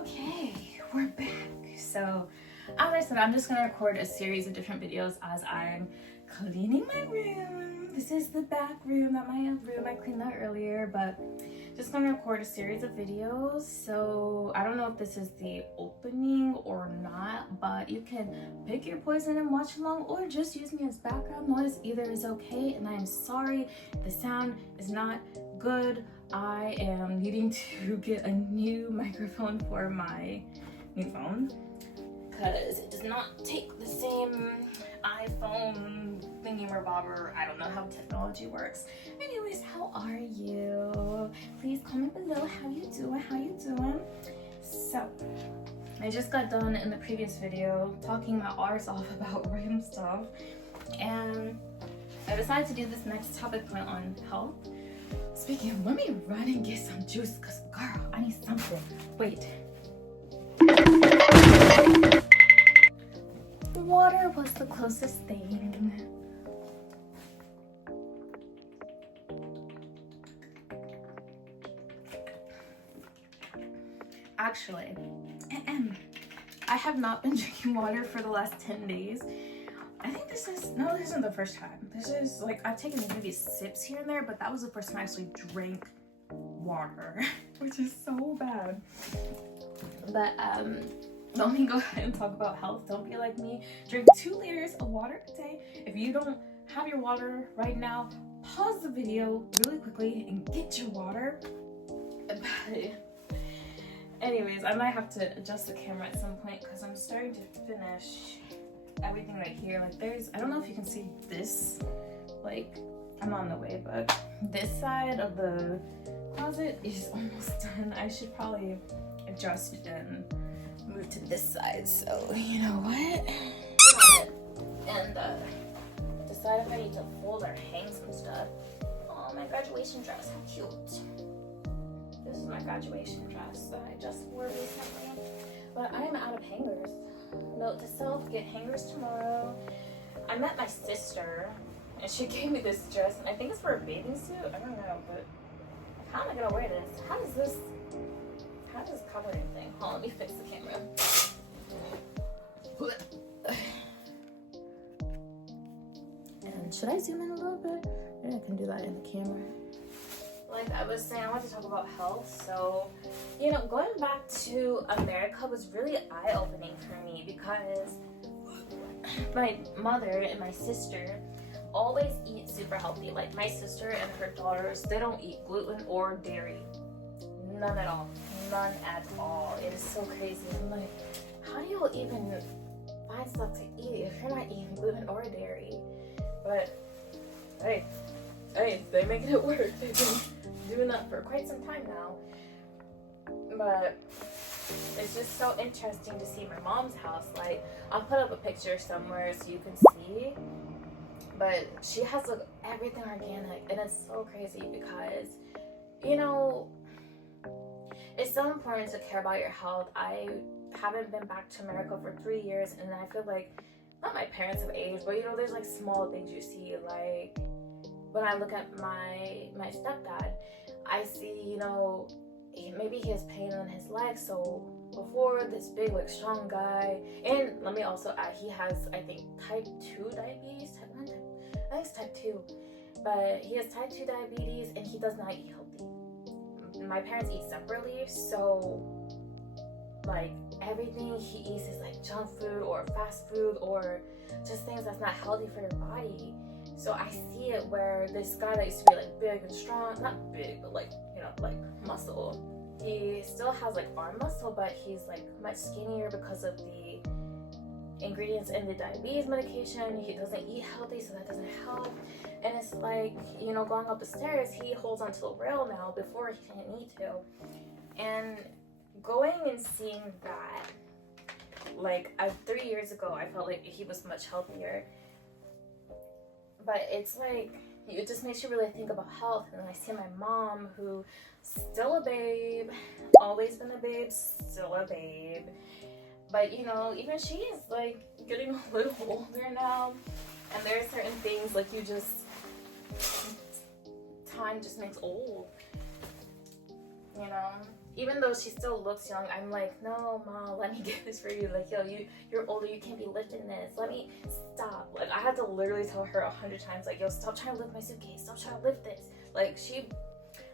Okay, we're back. So, as I said, I'm just gonna record a series of different videos as I'm cleaning my room. This is the back room, not my room. I cleaned that earlier, but just gonna record a series of videos. So I don't know if this is the opening or not, but you can pick your poison and watch along, or just use me as background noise. Either is okay, and I am sorry the sound is not good. I am needing to get a new microphone for my new phone because it does not take the same iPhone thingy-mabobber. I don't know how technology works. Anyways, how are you? Please comment below how you doing. So I just got done in the previous video talking my arse off about random stuff, and I decided to do this next topic point on health. Speaking of, let me run and get some juice because girl, I need something. Wait. Water was the closest thing. Actually, I have not been drinking water for the last 10 days. I think this isn't the first time. This is like, I've taken maybe sips here and there, but that was the first time I actually drank water, which is so bad. But let me go ahead and talk about health. Don't be like me. Drink 2 liters of water a day. If you don't have your water right now, pause the video really quickly and get your water. But anyways, I might have to adjust the camera at some point because I'm starting to finish everything right here. Like I don't know if you can see this, like I'm on the way, but this side of the closet is almost done. I should probably adjust and move to this side, so you know what, and decide if I need to fold or hang some stuff. Oh, my graduation dress, how cute. This is my graduation dress that I just wore recently, but I am out of hangers. Note to self, get hangers tomorrow. I met my sister and she gave me this dress, and I think it's for a bathing suit. I don't know, but how am I gonna wear this? How does this cover anything? Hold on, let me fix the camera. And should I zoom in a little bit? Maybe I can do that in the camera. Like I was saying, I want to talk about health. So, you know, going back to America was really eye-opening for me because my mother and my sister always eat super healthy. Like my sister and her daughters, they don't eat gluten or dairy. None at all. None at all. It is so crazy. I'm like, how do you even find stuff to eat if you're not eating gluten or dairy? But hey, they're making it work. They've been doing that for quite some time now. But it's just so interesting to see my mom's house. Like, I'll put up a picture somewhere so you can see. But she has like everything organic, and it's so crazy because, you know, it's so important to care about your health. I haven't been back to America for 3 years, and I feel like, not my parents have aged, but you know, there's like small things you see. Like when I look at my stepdad, I see, you know, maybe he has pain on his leg. So before, this big, like, strong guy, and let me also add, he has, I think, type 2 diabetes, type 1, I think it's type 2, but he has type 2 diabetes, and he does not eat healthy. My parents eat separately, so like everything he eats is like junk food or fast food or just things that's not healthy for your body. So I see it where this guy that used to be like big and strong, not big, but like, you know, like muscle, he still has like arm muscle, but he's like much skinnier because of the ingredients in the diabetes medication. He doesn't eat healthy, so that doesn't help. And it's like, you know, going up the stairs, he holds onto the rail now. Before, he didn't need to. And going and seeing that, like 3 years ago, I felt like he was much healthier. But it's like, it just makes you really think about health. And I see my mom, who still a babe, always been a babe, still a babe. But you know, even she is like getting a little older now, and there are certain things like time just makes old. You know, even though she still looks young, I'm like, no, Mom, let me get this for you. Like, yo, you're older, you can't be lifting this. Let me stop. Like, I had to literally tell her 100 times, like, yo, stop trying to lift my suitcase. Stop trying to lift this. Like,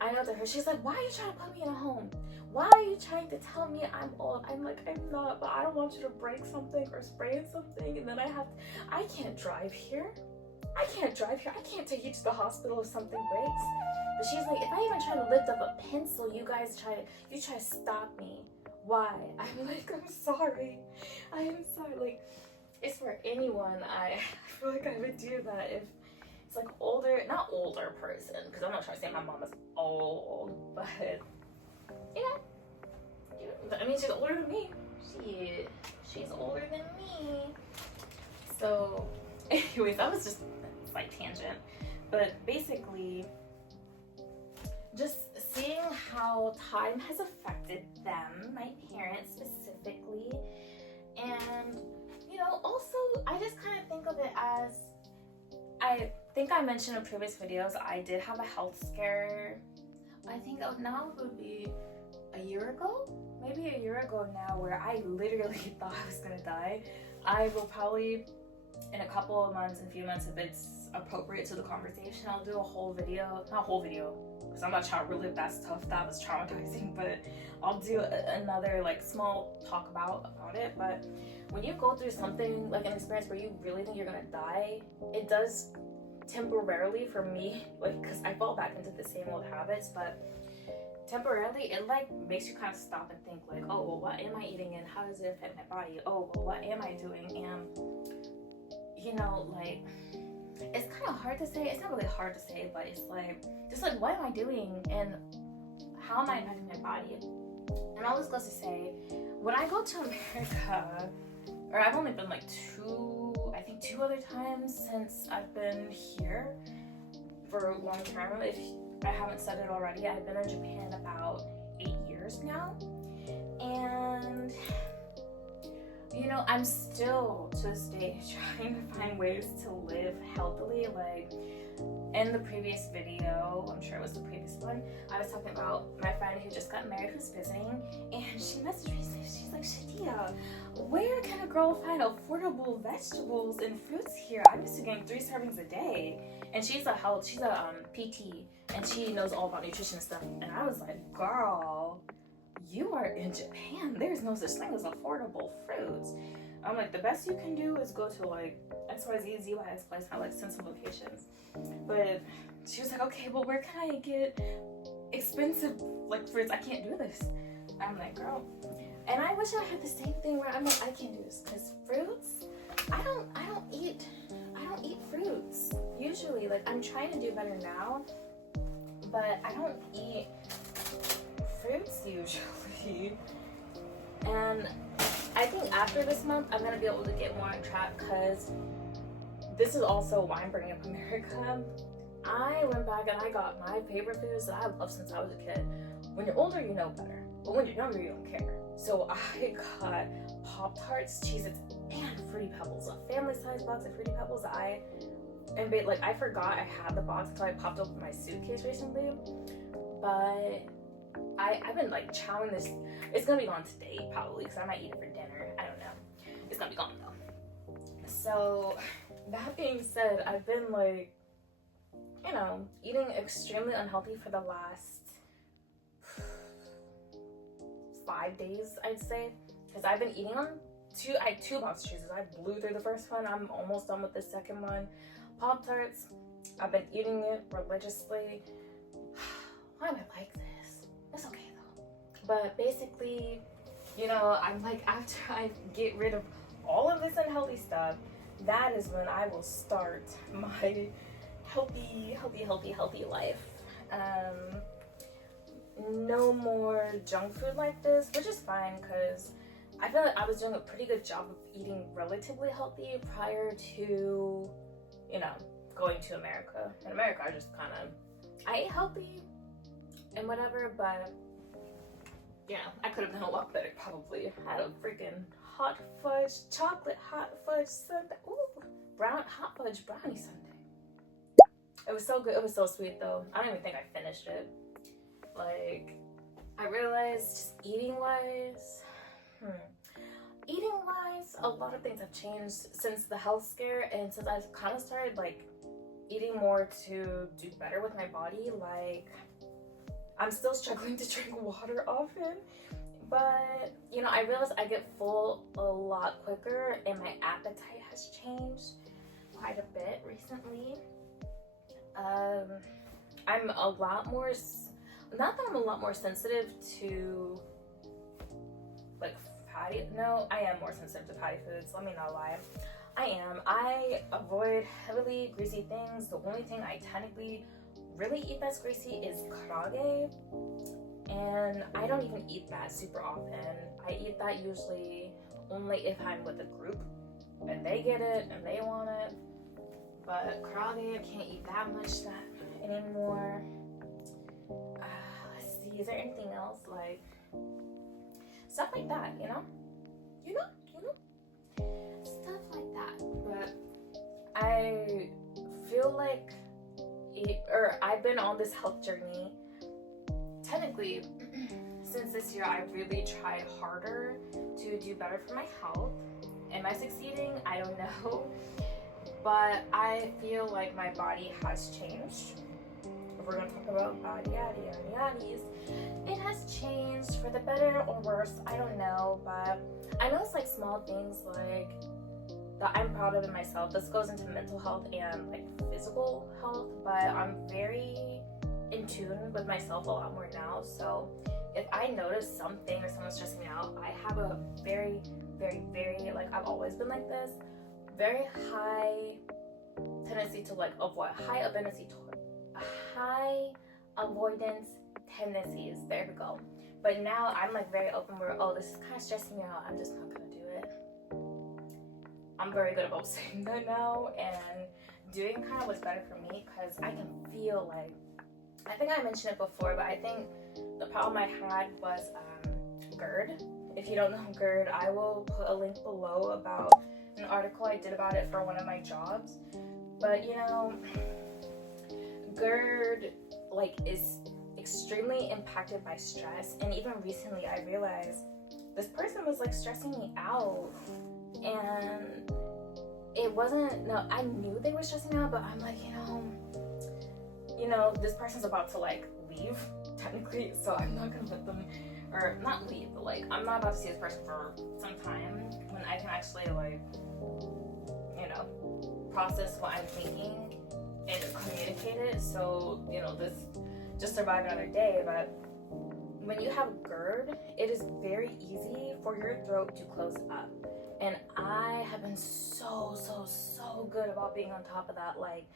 I know to her, she's like, why are you trying to put me in a home? Why are you trying to tell me I'm old? I'm like, I'm not, but I don't want you to break something or sprain something, and then I can't drive here. I can't take you to the hospital if something breaks. But she's like, if I even try to lift up a pencil, you try to stop me. Why? I'm like, I'm sorry. I am sorry. Like, it's for anyone. I feel like I would do that if it's like not older person, because I'm not trying to say my mom is old, but you know, I mean, she's older than me. She's older than me. So, anyways, that was just a slight tangent. But basically, just seeing how time has affected them, my parents specifically, and also I just kind of think of it as, I think I mentioned in previous videos, I did have a health scare. I think now it would be a year ago, maybe a year ago now, where I literally thought I was gonna die. I will probably, in a couple of months, in a few months, if it's appropriate to the conversation, I'll do a whole video, not whole video, because I'm not trying to relive that stuff, that was traumatizing, but I'll do another like small talk about it. But when you go through something like an experience where you really think you're gonna die, it does temporarily, for me, like, because I fall back into the same old habits, but temporarily it like makes you kind of stop and think like, oh well, what am I eating and how does it affect my body? Oh well, what am I doing? And like, it's kind of hard to say. It's not really hard to say, but it's like, just like, what am I doing and how am I impacting my body? And all this goes to say, when I go to America, or I've only been like two other times since I've been here for a long term. If I haven't said it already, I've been in Japan about 8 years now, and I'm still to this day trying to find ways to live healthily. Like, in the previous video, I'm sure it was the previous one, I was talking about my friend who just got married, who's visiting, and she messaged me, she's like, Shadia, where can a girl find affordable vegetables and fruits here? I'm used to getting 3 servings a day. And she's a PT, and she knows all about nutrition and stuff. And I was like, girl, you are in Japan. There's no such thing as affordable fruits. I'm like, the best you can do is go to like XYZ, ZYX place, not like sensitive locations. But she was like, okay, well, where can I get expensive like fruits? I can't do this. I'm like, girl. And I wish I had the same thing where I'm like, I can't do this, because fruits, I don't eat fruits usually. Like, I'm trying to do better now, but I don't eat fruits usually. And I think after this month, I'm gonna be able to get more on track, because this is also why I'm bringing up America. I went back and I got my favorite foods that I love since I was a kid. When you're older, you know better, but when you're younger, you don't care. So I got Pop-Tarts, Cheez-Its, and Fruity Pebbles, a family-sized box of Fruity Pebbles. I forgot I had the box until I popped open my suitcase recently. But I've been like chowing this. It's gonna be gone today probably, because I might eat it for dinner. I don't know. It's gonna be gone though. So that being said, I've been like, eating extremely unhealthy for the last 5 days, I'd say, because I've been eating on I had 2 box cheeses. I blew through the first one. I'm almost done with the second one. Pop-Tarts, I've been eating it religiously. Why am I like this? It's okay though. But basically, I'm like, after I get rid of all of this unhealthy stuff, that is when I will start my healthy life. No more junk food like this, which is fine, because I feel like I was doing a pretty good job of eating relatively healthy prior to, going to America. In America, I ate healthy and whatever, but I could have done a lot better probably. I had a freaking chocolate hot fudge sundae. Ooh, hot fudge brownie sundae. It was so good. It was so sweet though. I don't even think I finished it. Like, I realized just eating wise, a lot of things have changed since the health scare, and since I've kind of started like eating more to do better with my body. Like, I'm still struggling to drink water often, but you know, I realized I get full a lot quicker, and my appetite has changed quite a bit recently. I'm a lot more, not that I'm a lot more sensitive to like fatty, no, I am more sensitive to fatty foods, let me not lie. I avoid heavily greasy things. The only thing I technically really eat that's greasy is karaage, and I don't even eat that super often. I eat that usually only if I'm with a group and they get it and they want it. But karaage, I can't eat that much that anymore. Let's see, is there anything else? Like stuff like that, you know? Stuff like that. But I feel like I've been on this health journey technically since this year. I really tried harder to do better for my health. Am I succeeding? I don't know. But I feel like my body has changed. If we're gonna talk about body yaddies, it has changed for the better or worse. I don't know, but I know it's like small things like that I'm proud of in myself. This goes into mental health and like physical health, but I'm very in tune with myself a lot more now. So if I notice something or someone's stressing me out, I have a very, very, very, like, I've always been like this, very high tendency to like avoid high avoidance tendencies. There we go. But now I'm like very open where, oh, this is kind of stressing me out, I'm just not gonna do it. I'm very good about saying that now, and doing kind of what's better for me, because I can feel like, I think I mentioned it before, but I think the problem I had was GERD. If you don't know GERD, I will put a link below about an article I did about it for one of my jobs. But you know, GERD like is extremely impacted by stress, and even recently I realized this person was like stressing me out, and it wasn't, no, I knew they were stressing me out, but I'm like, you know, this person's about to like leave technically, so I'm not gonna let them, or not leave, but like I'm not about to see this person for some time when I can actually like, you know, process what I'm thinking and communicate it. So, you know, this just survive another day. But when you have GERD, it is very easy for your throat to close up. And I have been so good about being on top of that, like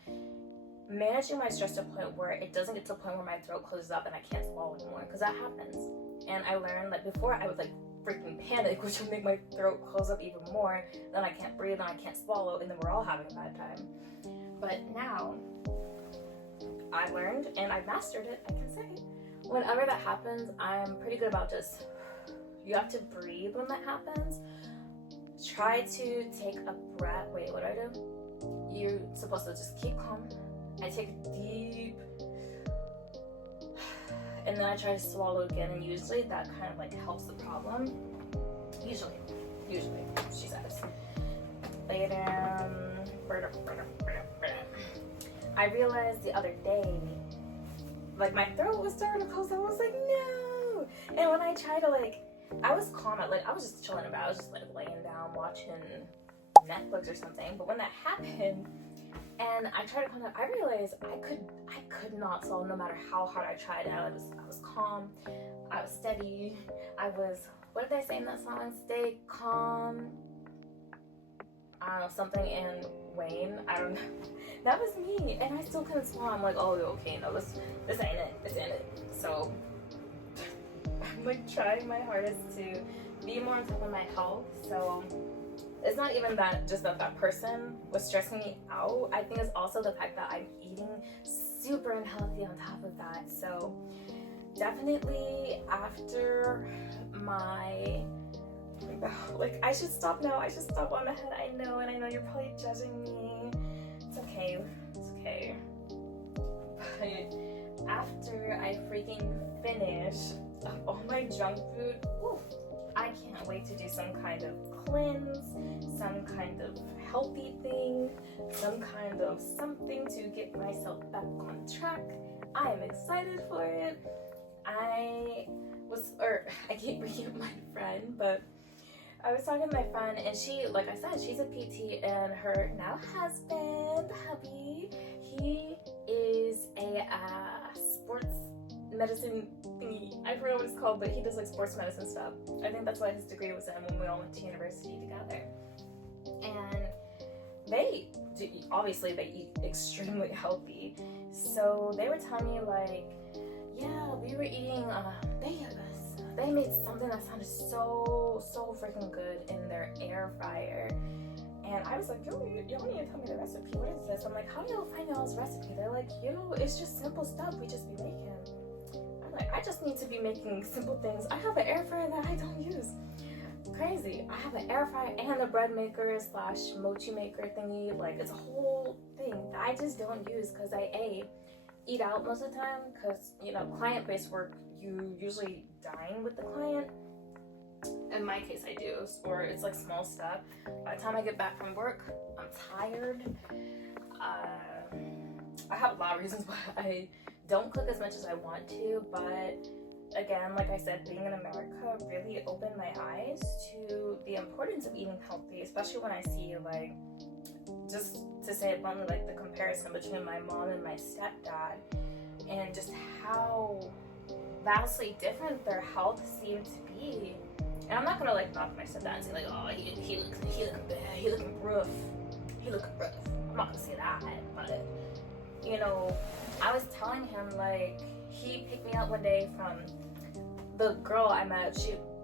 managing my stress to a point where it doesn't get to a point where my throat closes up and I can't swallow anymore, because that happens. And I learned that before I would like freaking panic, which would make my throat close up even more, then I can't breathe and I can't swallow, and then we're all having a bad time. But now I learned, and I've mastered it, I can say, whenever that happens, I'm pretty good about just, you have to breathe when that happens. Try to take a breath. Wait, what do I do? You're supposed to just keep calm. I take a deep, and then I try to swallow again, and usually that kind of like helps the problem. Usually, she says. I realized the other day, like my throat was starting to close. I was like, no. And when I tried to like, I was calm. Like I was just chilling about. I was just like laying down watching Netflix or something. But when that happened, and I tried to calm down, I realized I could not swallow no matter how hard I tried. I was calm. I was steady. I was, what did I say in that song? Stay calm. I don't know, something in Wayne. I don't know. That was me, and I still couldn't swallow. I'm like, oh, okay, no, this ain't it. So I'm like trying my hardest to be more on top of my health. So it's not even that, just that person was stressing me out. I think it's also the fact that I'm eating super unhealthy on top of that. So definitely after my, like, I should stop now. I should stop on ahead. I know, and I know you're probably judging me. It's okay. But after I freaking finish of all my junk food, whew, I can't wait to do some kind of cleanse, some kind of healthy thing, some kind of something to get myself back on track. I am excited for it. I keep bringing up my friend, but I was talking to my friend, and she, like I said, she's a PT, and her now husband, hubby, he is a sports medicine thingy. I forgot what it's called, but he does like sports medicine stuff. I think that's why his degree was in when we all went to university together. And they eat extremely healthy. So they were telling me like, yeah, we were eating they made something that sounded so freaking good in their air fryer. And I was like, yo, y'all need to tell me the recipe. What is this? I'm like, how do y'all find y'all's recipe? They're like, yo, it's just simple stuff we just be making. I'm like, I just need to be making simple things. I have an air fryer that I don't use. Crazy. I have an air fryer and a bread maker / mochi maker thingy. Like, it's a whole thing that I just don't use because I eat out most of the time because, you know, client-based work, you usually dine with the client. In my case, I do, or it's like small stuff. By the time I get back from work, I'm tired. I have a lot of reasons why I don't cook as much as I want to, but again, like I said, being in America really opened my eyes to the importance of eating healthy, especially when I see, like, just to say it bluntly, like the comparison between my mom and my stepdad, and just how vastly different their health seemed to be. And I'm not gonna like knock my stepdad and say like, oh, he looking bad, he looking rough. I'm not gonna say that, but you know, I was telling him like, he picked me up one day from the girl I met.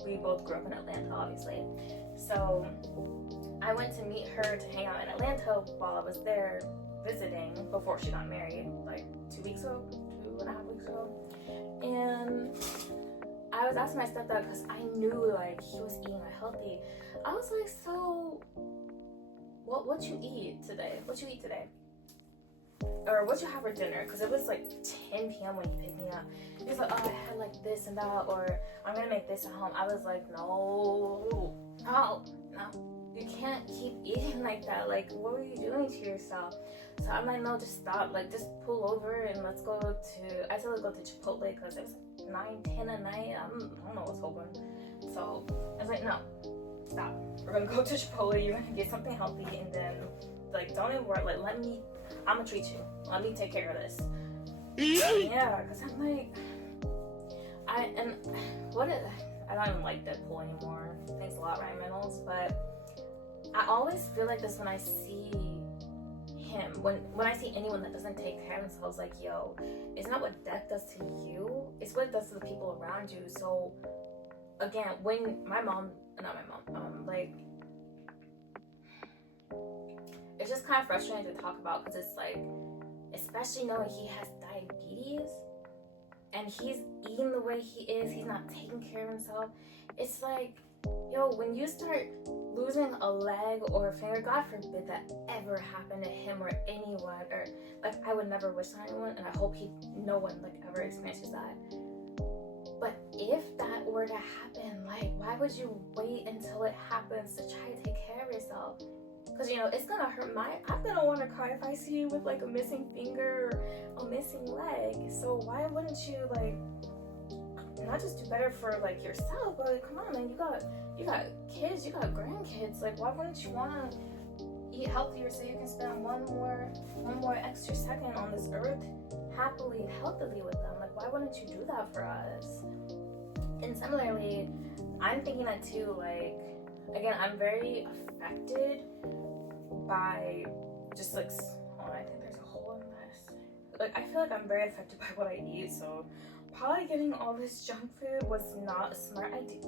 We both grew up in Atlanta, obviously. So I went to meet her to hang out in Atlanta while I was there visiting before she got married, like 2.5 weeks ago. And I was asking my stepdad because I knew like he was eating unhealthy. I was like, so what you eat today? What you eat today? Or what you have for dinner? Because it was like 10 p.m. when he picked me up. He was like, oh, I had like this and that, or I'm gonna make this at home. I was like, no. You can't keep eating like that. Like, what are you doing to yourself? So I'm like, no, just stop. Like, just pull over and let's go to, I said let's go to Chipotle because it was 9-10 at night. I don't know what's open. So I was like, no, stop. We're gonna go to Chipotle. You're gonna get something healthy, and then like, don't even worry. Like, I'm gonna treat you. Let me take care of this. Yeah, because I'm like, I don't even like Deadpool anymore. Thanks a lot, Ryan Reynolds. But I always feel like this when I see him. When I see anyone that doesn't take care of themselves, like, yo, it's not what death does to you, it's what it does to the people around you. So again, when like, it's just kind of frustrating to talk about because it's like, especially knowing he has diabetes and he's eating the way he is, he's not taking care of himself. It's like, yo, when you start losing a leg or a finger, God forbid that ever happened to him or anyone, or like, I would never wish on anyone, and I hope no one like ever experiences that. But if that were to happen, like, why would you wait until it happens to try to take care of yourself? Because, you know, it's gonna hurt I'm gonna want to cry if I see you with like a missing finger or a missing leg. So why wouldn't you like not just do better for like yourself, but like, come on, man, you got kids, you got grandkids. Like, why wouldn't you want to eat healthier so you can spend one more extra second on this earth happily, healthily with them? Like, why wouldn't you do that for us? And similarly, I'm thinking that too. Like, again, I'm very affected by just like, I think there's a hole in this. Like, I feel like I'm very affected by what I eat, so probably getting all this junk food was not a smart idea.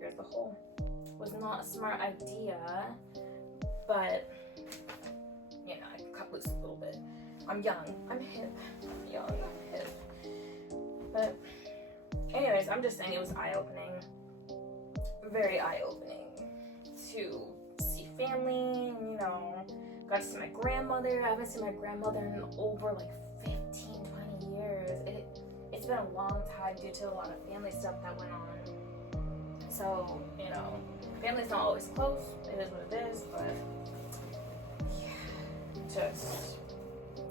Here's the hole. Was not a smart idea, but you know, I cut loose a little bit. I'm young, I'm hip. I'm young, I'm hip. But anyways, I'm just saying it was eye-opening. Very eye-opening to see family, you know, got to see my grandmother. I haven't seen my grandmother in over like 15, 20 years. It's it's been a long time due to a lot of family stuff that went on. So, you know, family's not always close. It is what it is, but yeah, just,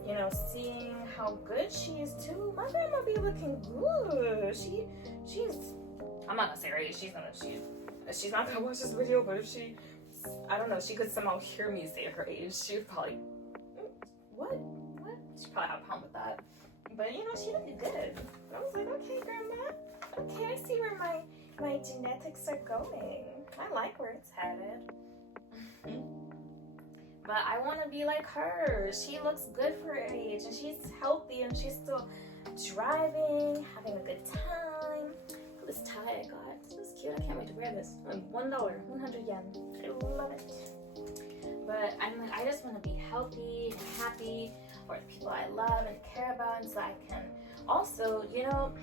you know, seeing how good she is too. My grandma be looking good. She's, I'm not gonna say her age. She's not gonna watch this video, but if she, I don't know, she could somehow hear me say her age, she would probably, what? She'd probably have a problem with that. But, you know, she looked good. I was like, okay, grandma. Okay, I see where my genetics are going. I like where it's headed. But I want to be like her. She looks good for her age, and she's healthy, and she's still driving, having a good time. This tie I got. This is cute. I can't wait to wear this. $1, 100 yen. I love it. But I'm like, I just want to be healthy and happy for the people I love and care about, and so I can also, you know,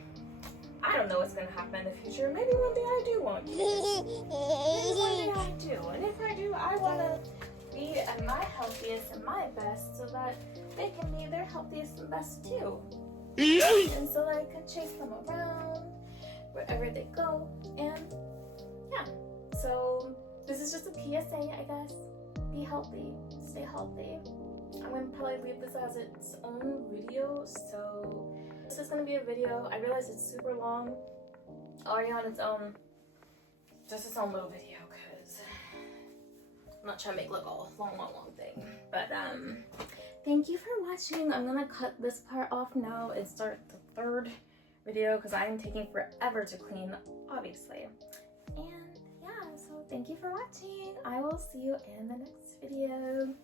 I don't know what's going to happen in the future. Maybe one day I do want kids. Maybe one day I do. And if I do, I want to be at my healthiest and my best so that they can be their healthiest and best too. And so I could chase them around wherever they go. And yeah, so this is just a PSA, I guess. Be healthy, stay healthy. I'm gonna probably leave this as its own video, so this is gonna be a video. I realize it's super long already on its own, just its own little video, because I'm not trying to make it look all long thing. But thank you for watching. I'm gonna cut this part off now and start the third video because I'm taking forever to clean, obviously. And yeah, so thank you for watching. I will see you in the next video.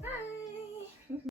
Bye.